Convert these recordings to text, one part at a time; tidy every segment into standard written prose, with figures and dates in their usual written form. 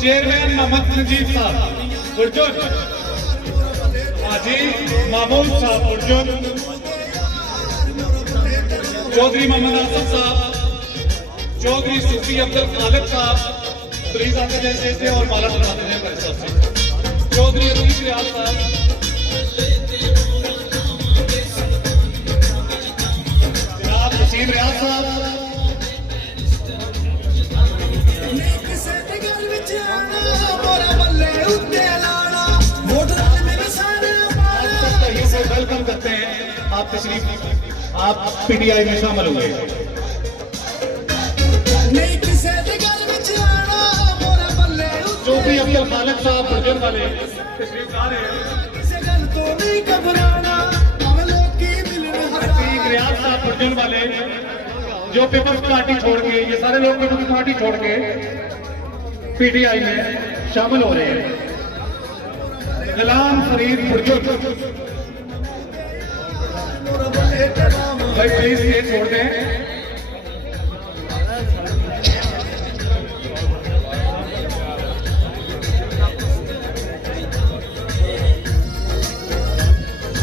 Chairman محمد نجیب صاحب برجن، حاجی محمود صاحب برجن، چودھری محمد آصف صاحب، چودھری صوفی عبدالخالق صاحب پلیز آتے جیسے تھے اور مالا بناتے ہیں میرے ساتھ سے، چودھری عزیز ریاض صاحب، جناب حسین ریاض صاحب، ویلکم کرتے ہیں آپ تشریف، آپ پی ٹی آئی میں شامل ہوئے۔ چودھری عبدالخالق صاحب برجن والے تشریف لا رہے ہیں، عتیق ریاض صاحب برجن والے جو پیپلز پارٹی چھوڑ کے، یہ سارے لوگ پیپلز پارٹی چھوڑ کے پی ٹی آئی میں شامل ہو رہے ہیں۔ غلام فرید برجن بھائی پلیز یہ چھوڑ دیں۔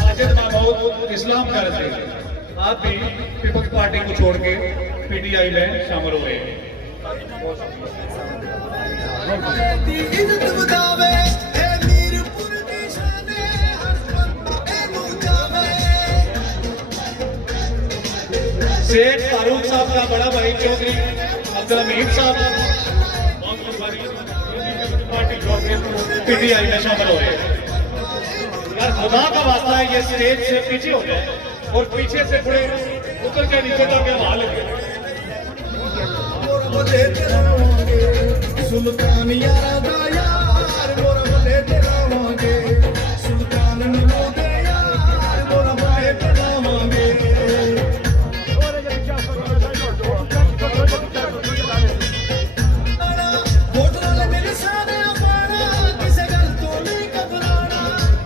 ماجد محمود اسلام گھر سے آپ بھی پیپلز پارٹی کو چھوڑ کے پی ٹی آئی میں شامل ہو رہے ہیں۔ سیٹ فاروق صاحب کا بڑا بھائی چودھری عبدالحمید صاحب پارٹی جو پی ٹی آئی میں شامل ہو رہے ہیں. یار خدا کا واسطہ ہے یہ اسٹیج سے پیچھے ہو جائے اور پیچھے سے تھوڑے اتر کے نیچے تک کے وہاں لگے. سلطان یار دا یار مور بلے تلاواں گے سلطان نو دے یار مور بلے تلاواں گے ووٹ والے میرے سارے اپنا کسے گل تو نہیں گھبرانا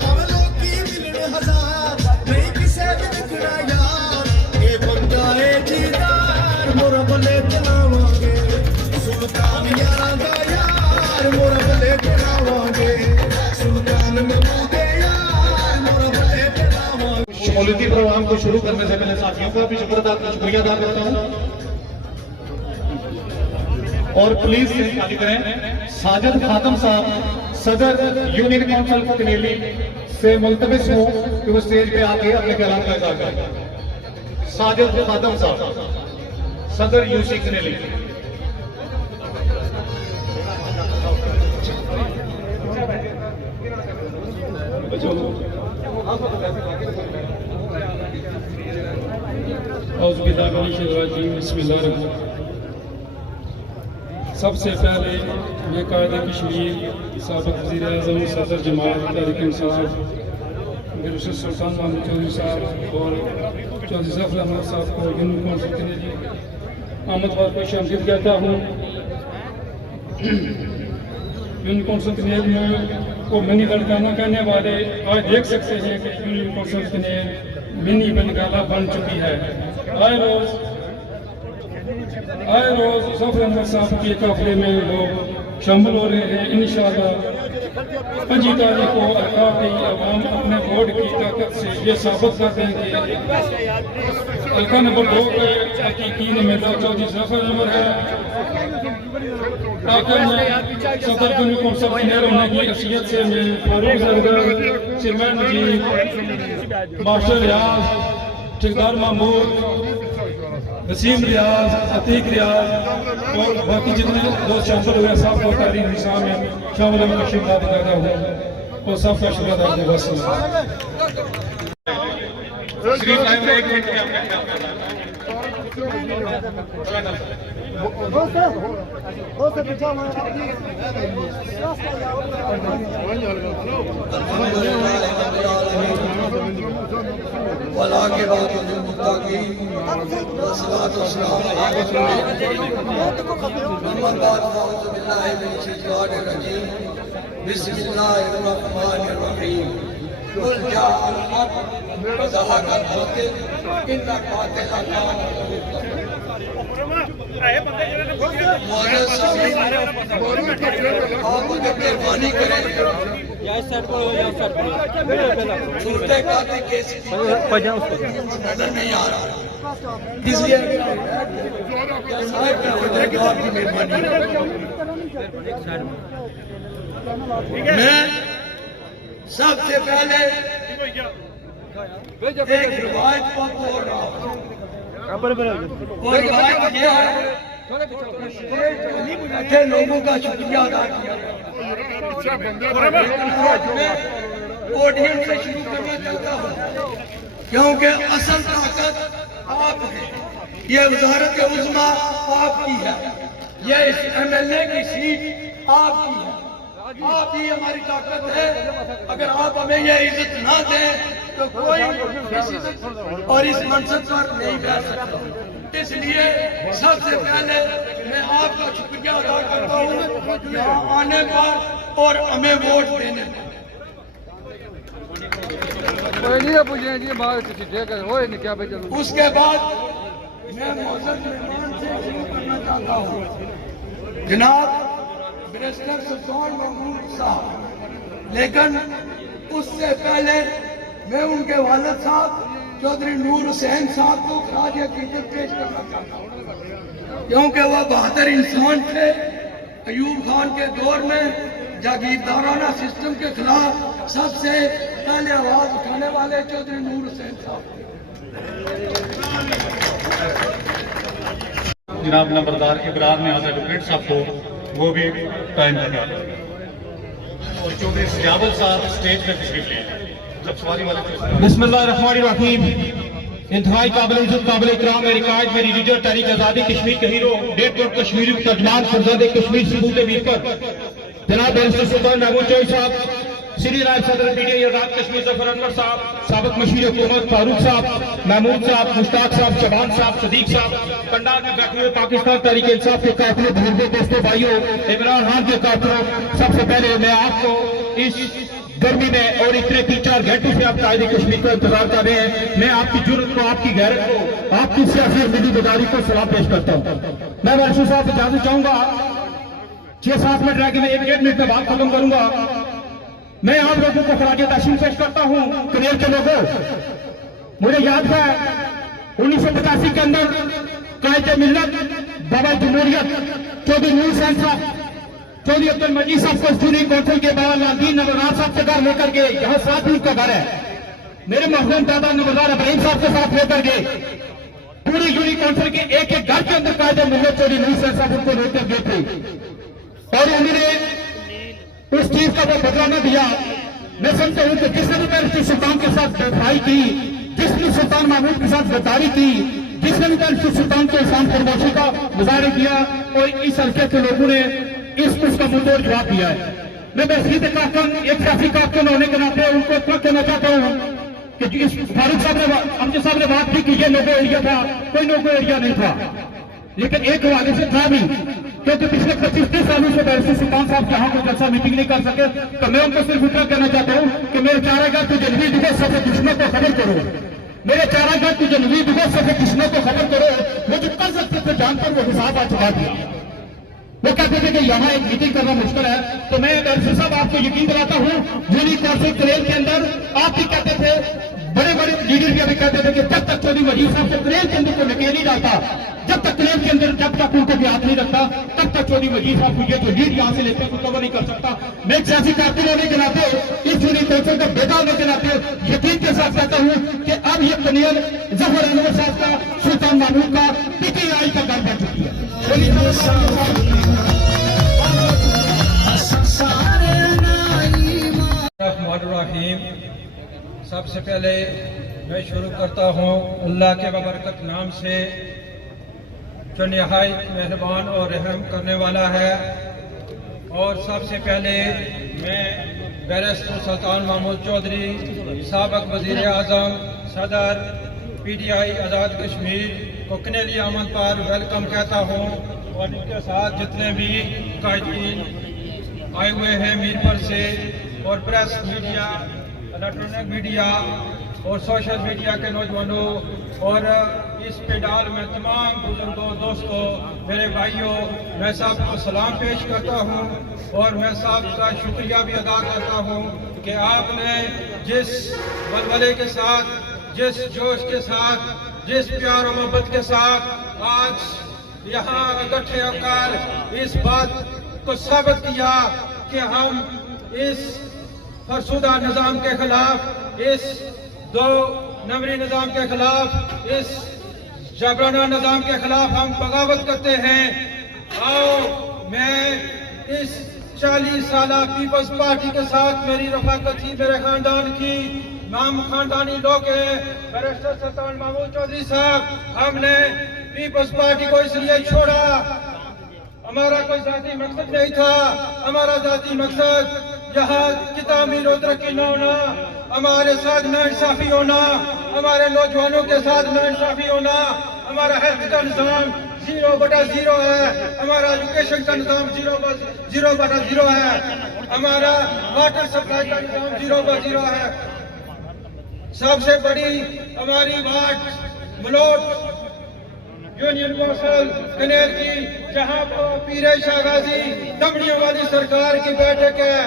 او لوکی ملن ہزار نہیں کسے بھی دکھنا یار اے بندہ اے جیدار مور بلے تلاواں گے سلطان یار دا یار مور بلے تلاواں گے سلطان نو دے یار مور بلے تلاواں گے. شمولیتی پروگرام کو شروع کرنے سے پہلے ساتھیوں کا بھی شکریہ ادا کرتا ہوں اور پلیز خالی کریں. ساجد خاتم صاحب صدر یونین کونسل کنیلی سے ملتمس ہوں کہ وہ اسٹیج پہ آ کے اپنے خیالات کا اظہار کریں. ساجد خاتم صاحب صدر یو سی کنیلی. اعوذ باللہ من الشیطان الرجیم بسم اللہ الرحمن الرحیم. سب سے پہلے میں قائد کشمیر سابق وزیر اعظم صدر جماعت تحریک انصاف میرے سلطان محمد چودھری صاحب اور چودھری ظفر احمد صاحب کو یونین کونسل کنیلی آمد بار کو شامل کہتا ہوں. یونین کونسل کنیلی کو منی بنگالہ کہنے والے آج دیکھ سکتے ہیں کہ یونین کونسل کنیلی منی بنگالہ بن چکی ہے. آئے روز ظفر احمد صاحب کے قافلے میں لوگ شامل ہو رہے ہیں. انشاءاللہ 5 تاریخ کو علاقہ کی عوام اپنے ووٹ کی طاقت سے یہ ثابت کر دیں گے. حلقہ نمبر 2 کے حقیقی امیدوار چودھری ظفر احمد ہے. صدر یونین کونسل کنیلی ہونے کی حیثیت سے میں فاروق زرگر چیئرمین مجید ماسٹر ریاض ٹھیکیدار محمود وسیم ریاض عتیق ریاض اور باقی جتنے دوست شامل ہوئے صاحب کو تحریر نظام میں شامل ہونے کا شکریہ ادا کرتا ہوں اور سب کا شکریہ ادا کرتا ہوں. شریف صاحب ایک منٹ کے والعاقبۃ للمتقین والصلاۃ والسلام علی رسول اللہ. اما بعد فاعوذ باللہ من الشیطان الرجیم بسم اللہ الرحمن الرحیم. قل جاء الحق وزهق الباطل ان الباطل کان زهوقا. آپ اگر مہربانی کریں چھوٹے کھاتے کیس نظر نہیں آ رہا اس لیے آپ کی مہربانی. میں سب سے پہلے ایک روایت کو بول رہا ہوں. وہ روایت یہ ہے کہ لوگوں کا شکریہ ادا کیا. میں آڈینس سے شروع کرنا چاہتا ہوں کیونکہ اصل طاقت آپ ہے. یہ وزارت عظمیٰ آپ کی ہے. یہ اس ایم ایل اے کی سیٹ آپ کی ہے. آپ ہی ہماری طاقت ہے. اگر آپ ہمیں یہ عزت نہ دیں تو کوئی اس عزت اور اس منصب پر نہیں بیٹھ سکتا. اس لیے سب سے پہلے میں آپ کا شکریہ ادا کرتا ہوں یہاں آنے پر اور ہمیں ووٹ دینے پر. اس کے بعد میں معزز مہمان سے شروع کرنا چاہتا ہوں جناب بیرسٹر سلطان محمود صاحب. لیکن اس سے پہلے میں ان کے والد صاحب چودھری نور حسین صاحب کو خراج عقیدت پیش کرنا چاہتا ہوں کیونکہ وہ بہادر انسان تھے. ایوب خان کے دور میں جاگیردارانہ سسٹم کے خلاف سب سے پہلے آواز اٹھانے والے چودھری نور حسین صاحب. جناب نمبردار ابراہیم نیاز ایڈوکیٹ صاحب کو وہ بھی ٹائم لگا. اور چودھری سجاول صاحب اسٹیج پہ تشریف لے آئے. جب سواری والے بسم اللہ الرحمن الرحیم. انتہائی قابل عزت قابل اکرام میری قائد میری لیڈر تحریک آزادی کشمیر کے ہیرو ڈیٹ اور کشمیری ترجمان فرزاد کشمیر ثبوت ویر پر جناب بیرسٹر سلطان محمود چوہدری صاحب، سری نائب صدر P T I Azad Kashmir ظفر انور صاحب، سابق مشیر حکومت فاروق صاحب، محمود صاحب، مشتاق صاحب، شبان صاحب، صدیق صاحب، کنڈال میں بیٹھے ہوئے پاکستان تحریک انصاف کے کافروں بزرگوں دوستوں بھائیوں، عمران خان کے کافروں، سب سے پہلے میں آپ کو اس گرمی میں اور اتنے 3-4 گھنٹوں سے آپ قائد کشمیر کو انتظار کر رہے ہیں، میں آپ کی جرأت کو، آپ کی غیرت کو، آپ کی سیاسی اور ملی بیداری کو سلام پیش کرتا ہوں. میں بیرسٹر صاحب سے اجازت چاہوں گا 6-7 منٹ رہ کے میں 1-1.5 منٹ میں بات ختم کروں گا. میں آپ لوگوں کو خراج تحسین پیش کرتا ہوں. کنیر کے لوگوں، مجھے یاد ہے 1985 کے اندر قائد ملت بابا جمہوریت چودھری نور حسین صاحب، چودھری عبد المجید صاحب کو اسٹوڈنگ کونسل کے بعد لالدین نمبردار صاحب سے گھر لے کر گئے. یہاں 7 دن کا گھر ہے. میرے محترم دادا نمبردار ابراہیم صاحب کے ساتھ لے کر گئے. پوری یونی کونسل کے ایک ایک گھر کے اندر قائد ملت چودھری نور حسین صاحب ان کو لے کر گئے تھے اور انہوں نے اس چیز کا وہ بدلہ نہ دیا. میں سمجھتا ہوں کہ جس نے بھی بیرسٹر سلطان کے ساتھ بے کی، جس نے سلطان محمود کے ساتھ غداری کی، جس نے بھی بیرسٹر سلطان کے احسان فرموشی کا مظاہرہ کیا اور اس حلقے کے لوگوں نے اس کا منہ جواب دیا ہے. میں بحثیت کارکن، ایک سیاسی کارکن ہونے کے ناطے ان کو اتنا کہنا چاہتا ہوں کہ اس فاروق صاحب نے، امجد صاحب نے بات کی کہ یہ نوگو ایریا تھا، کوئی نوگو ایریا نہیں تھا، لیکن ایک حوالے سے تھا بھی، کیونکہ پچھلے 25-30 سالوں سے بیرسٹر سلطان صاحب جہاں کوئی جلسہ میٹنگ نہیں کر سکے. تو میں ان کو صرف اتنا کہنا چاہتا ہوں کہ میرے چارہ گاہ تجھے نوی دگو سب دشمنوں کو خبر کرو، میرے چارہ گاہ تجھے نوی دگو سب دشمنوں کو خبر کرو. وہ جو کر سکتے تھے جان پر وہ حساب آ چکا دیا. وہ کہتے تھے کہ یہاں ایک میٹنگ کرنا مشکل ہے. تو میں بیرسٹر صاحب آپ کو یقین دلاتا ہوں یونی کونسل کریل کے اندر آپ بھی کہتے تھے، بڑے بڑے لیڈر بھی ابھی کہتے تھے کہ جب تک چودھری مجید صاحب سے کریل کے اندر کو نکل نہیں جاتا، جب تک کریل کے اندر جب تک ان کو بھی ہاتھ نہیں رکھتا، تب تک چودھری مجید صاحب کو یہ جو لیڈ یہاں سے لیتے ہیں کور نہیں کر سکتا. میں ایک سیاسی کارکن ہونے کے ناطے، اس یونی کونسل کا بیٹا ہونے کے ناطے یقین کے ساتھ کہتا ہوں کہ اب یہ کنیر ظفر انور صاحب کا، سلطان محمود کا، پی ٹی آئی کا گھر بن چکی ہے. الرحمن الرحیم. سب سے پہلے میں شروع کرتا ہوں اللہ کے ببرکت نام سے جو نہایت مہربان اور رحم کرنے والا ہے. اور سب سے پہلے میں بیرسٹر سلطان محمود چودھری سابق وزیر اعظم صدر P T I Azad Kashmir کو کنیلی آمد پر ویلکم کہتا ہوں. اور ان کے ساتھ جتنے بھی قائدین آئے ہوئے ہیں میر پر سے اور پریس میڈیا، الیکٹرانک میڈیا اور سوشل میڈیا کے نوجوانوں اور اس پینڈال میں تمام بزرگوں، دوستوں، میرے بھائیوں، میں سب کو سلام پیش کرتا ہوں. اور میں سب کا شکریہ بھی ادا کرتا ہوں کہ آپ نے جس ولولے کے ساتھ، جس جوش کے ساتھ، جس پیار و محبت کے ساتھ آج یہاں اکٹھے ہو کر اس بات کو ثابت کیا کہ ہم اس فرسودہ نظام کے خلاف، اس 2 نمبری نظام کے خلاف، اس جبرانہ نظام کے خلاف ہم بغاوت کرتے ہیں. آؤ میں اس 40 سالہ پیپلز پارٹی کے ساتھ میری رفاقت تھی، میرے خاندان کی، ہم خاندانی لوگ ہیں. بیرسٹر سلطان محمود چودھری صاحب، ہم نے پیپلز پارٹی کو اس لیے چھوڑا، ہمارا کوئی ذاتی مقصد نہیں تھا. ہمارا ذاتی مقصد یہاں کتابی ترقی نہ ہونا، ہمارے ساتھ ناانصافی ہونا، ہمارے نوجوانوں کے ساتھ ناانصافی ہونا. ہمارا ہیلتھ کا نظام 0/0 ہے، ہمارا ایجوکیشن کا نظام 0/0 ہے، ہمارا واٹر سپلائی کا نظام 0/0 ہے. سب سے بڑی ہماری بات ملوٹ یونین کونسل کنیر کی، جہاں پر پیر شاہ غازی دمڑیوں والی سرکار کی بیٹھک ہے،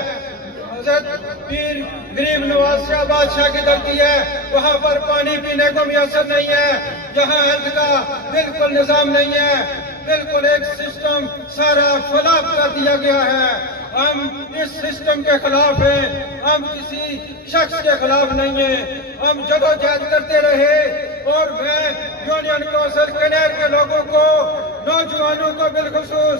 حضرت پیر غریب نواز شاہ بادشاہ کی دھرتی ہے، وہاں پر پانی پینے کو میسر نہیں ہے، جہاں ہیلتھ کا بالکل نظام نہیں ہے، بالکل ایک سسٹم سارا فلاپ کر دیا گیا ہے. ہم اس سسٹم کے خلاف ہیں، ہم کسی شخص کے خلاف نہیں ہیں. ہم جدوجہد کرتے رہے اور میں یونین کونسل کنیر کے لوگوں کو، نوجوانوں کو بالخصوص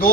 2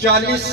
40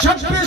26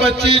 25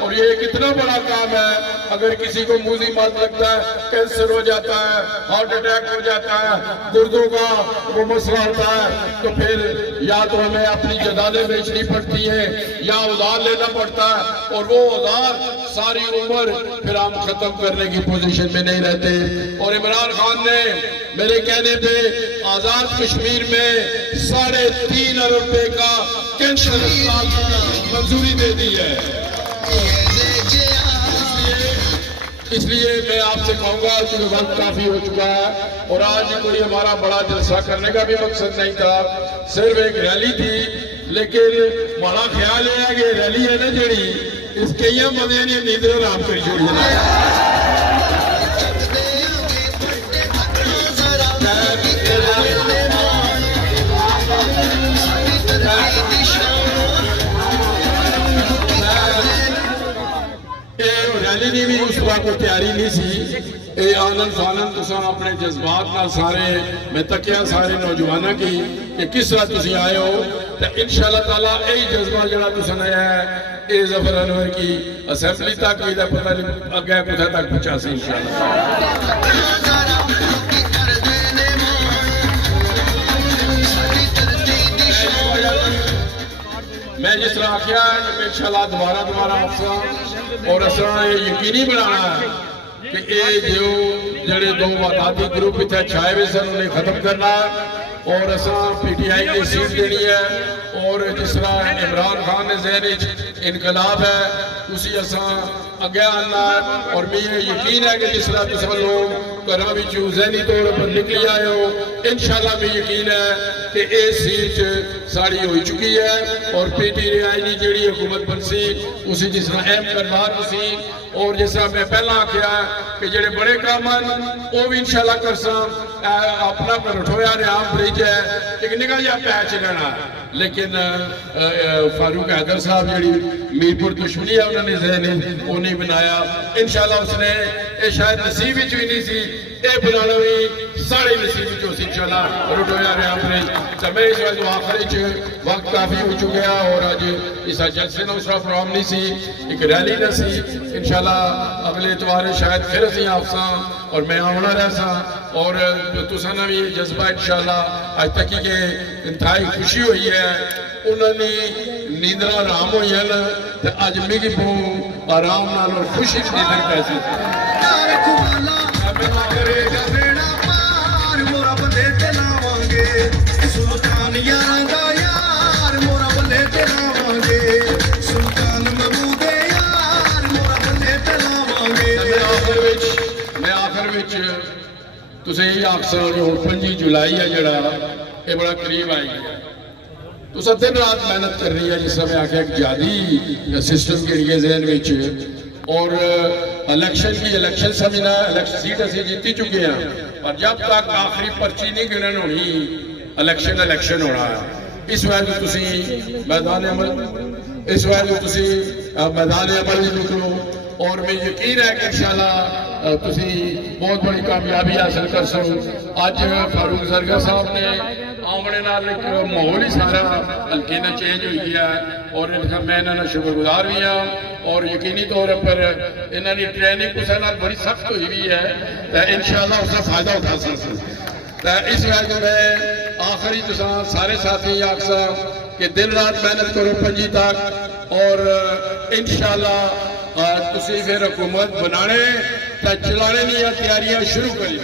اور یہ ایک اتنا بڑا کام ہے, اگر کسی کو موذی مرض لگتا ہے, کینسر ہو جاتا ہے, ہارٹ اٹیک ہو جاتا ہے, گردوں کا وہ مسئلہ ہوتا ہے, تو پھر یا تو ہمیں اپنی جدادیں بیچنی پڑتی ہیں یا ادھار لینا پڑتا ہے, اور وہ ادھار ساری عمر پھر ہم ختم کرنے کی پوزیشن میں نہیں رہتے. اور عمران خان نے میرے کہنے پہ آزاد کشمیر میں 3.5 ارب روپے کا کینسر اسپتال کی منظوری دے دی ہے. اس لیے میں آپ سے کہوں گا کہ وقت کافی ہو چکا ہے, اور آج کوئی ہمارا بڑا جلسہ کرنے کا بھی مقصد نہیں تھا, صرف ایک ریلی تھی. لیکن بڑا خیال ہے کہ ریلی ہے نا جڑی, اس کئی بندے نے نیندر آرام کری چھوڑی ہے. ریلی نہیں بھی اس طرح کوئی تیاری نہیں سی. اے آنن فانن تساں اپنے جذبات نال سارے میں تکیا سارے نوجوانوں کی کہ کس طرح تسی آئے ہو, تو انشاءاللہ تعالیٰ یہی جذبہ جڑا تساں آیا ہے اے ظفر انور کی اسمبلی تک بھی پتہ نہیں اگے کتھے تک پہنچا سی انشاءاللہ. میں جس طرح آخیا ہے کہ انشاءاللہ دوبارہ مقصد اور اساں یہ یقینی بنانا ہے کہ اے جو جڑے 2 وفاقی گروپ اتنے چھائے ہوئے سن انہیں ختم کرنا ہے, اور اساں پی ٹی آئی کی سیٹ دینی ہے. اور جس طرح عمران خان نے ذہن انقلاب ہے اسی اساں اگے آنا ہے. اور مجھے یقین ہے کہ جس طرح تساں لوگ گھراں وچوں ذہنی طور پر نکلی آئے ہو, انشاءاللہ بھی یقین ہے کہ اے سیٹ ساری ہوئی چکی ہے. اور پی ٹی آئی کی جیڑی حکومت بنسی اسی جس طرح اہم کردار سی, اور جس طرح میں پہلا آخیا کہ جڑے بڑے کام ہیں وہ بھی انشاءاللہ کرساں. اپنا رٹھویا ریام برج ہے ایک نگاہ جہاں پیچ لینا, لیکن فاروق حیدر صاحب جڑی میرپور دشمنی ہے انہوں نے ذہن وہ نہیں بنایا. انشاءاللہ اس نے شاید نصیب ہی نہیں سی, اے بنانا بھی سارے نصیب ہی ہو سی انشاءاللہ رٹھویا ریام برج. تو میں اس وقت آخری وقت کافی ہو چکا, اور آج اس جلسے میں اس کا پروگرام نہیں سی, ایک ریلی نہ سی. انشاءاللہ اگلے اتوار شاید پھر اسی آفساں اور میں آنا رہ سا, اور تساں بھی جذبہ انشاءاللہ آج تک کہ انتہائی خوشی ہوئی ہے. انہوں نے نیندرہ آرام ہوئی ہے نا, تو آج میری بہو آرام نال اور خوشی کی نیندر پیسے تسے یہ آخسا جو 5 جولائی ہے جڑا یہ بڑا قریب آئی ہے, تسا دن رات محنت کر رہی ہے جس طرح میں آخیا ایک جہادی سسٹم کے لیے ذہن وچ. اور الیکشن سمجھنا سیٹ اسی جیتی چکے ہیں, اور جب تک آخری پرچی نہیں گنن ہونی الیکشن ہونا ہے. اس وجہ تسی میدان عمل نکلو, اور میں یقین ہے کہ انشاءاللہ تسی بہت بڑی کامیابی حاصل کر سکو. آج فاروق زرگر صاحب نے آمنے نال ایک ماحول ہی سارا ہلکے نہ چینج ہوئی ہے, اور میں انہوں شکر گزار بھی ہوں. اور یقینی طور پر انہوں نے ٹریننگ کسے نال بڑی سخت ہوئی بھی ہے, تو انشاءاللہ اس کا فائدہ اٹھا سکتے. تو اس وجہ میں آخری تساں سارے ساتھی آخسا کہ دن رات محنت کرو 5 تک, اور انشاءاللہ تسی پھر حکومت بنانے تا چلانے لیا تیاریاں شروع کری.